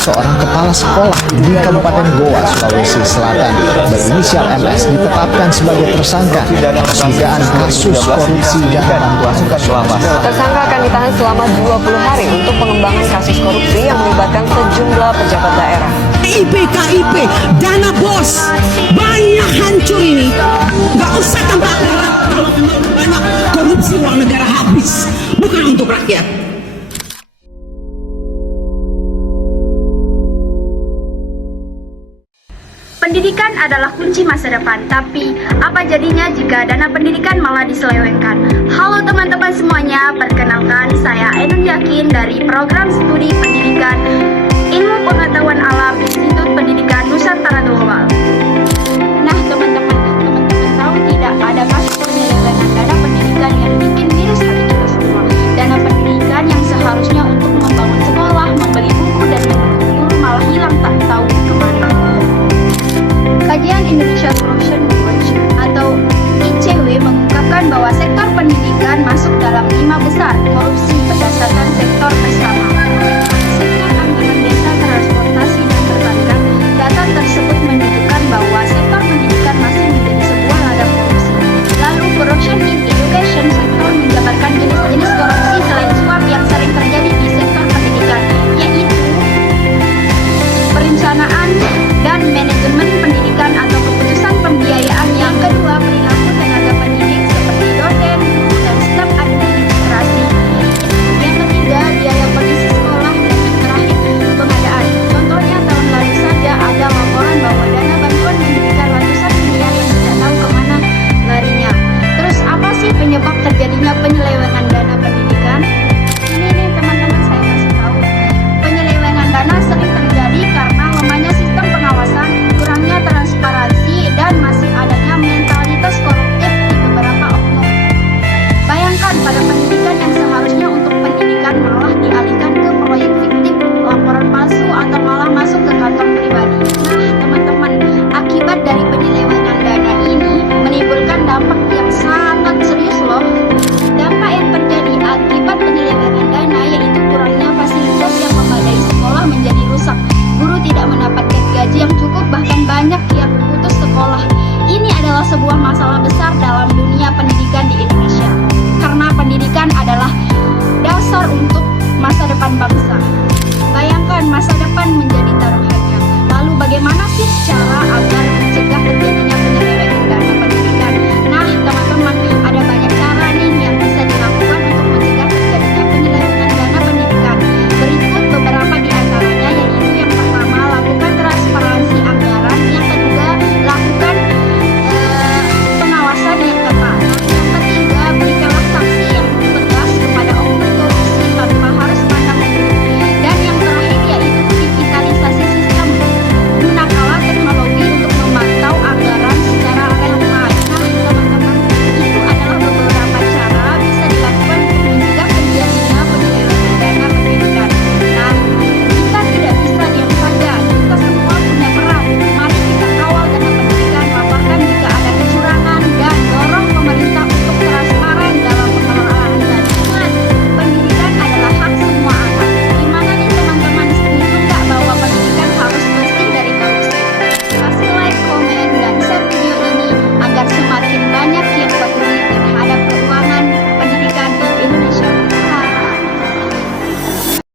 Seorang kepala sekolah di Kabupaten Goa, Sulawesi Selatan berinisial MS ditetapkan sebagai tersangka atas dugaan kasus korupsi dana bantuan sosial. Tersangka akan ditahan selama 20 hari untuk pengembangan kasus korupsi yang melibatkan sejumlah pejabat daerah. KIP, dana bos, banyak hancur ini. Gak usah tambah kalau memang banyak korupsi uang negara habis, bukan untuk rakyat. Pendidikan adalah kunci masa depan, tapi apa jadinya jika dana pendidikan malah diselewengkan? Halo teman-teman semuanya, perkenalkan saya Ainun Yakin dari program studi pendidikan Ilmu Pengetahuan Alam Institut Pendidikan Nusantara Global. Nah teman-teman tahu tidak ada kasus penyelewengan dana pendidikan yang bikin miris hati kita semua. Dana pendidikan yang seharusnya untuk membangun sekolah, membeli buku dan guru malah hilang tak tahu kemana. Kajian Indonesia Corruption Watch atau ICW mengungkapkan bahwa sektor pendidikan masuk dalam 5 besar korupsi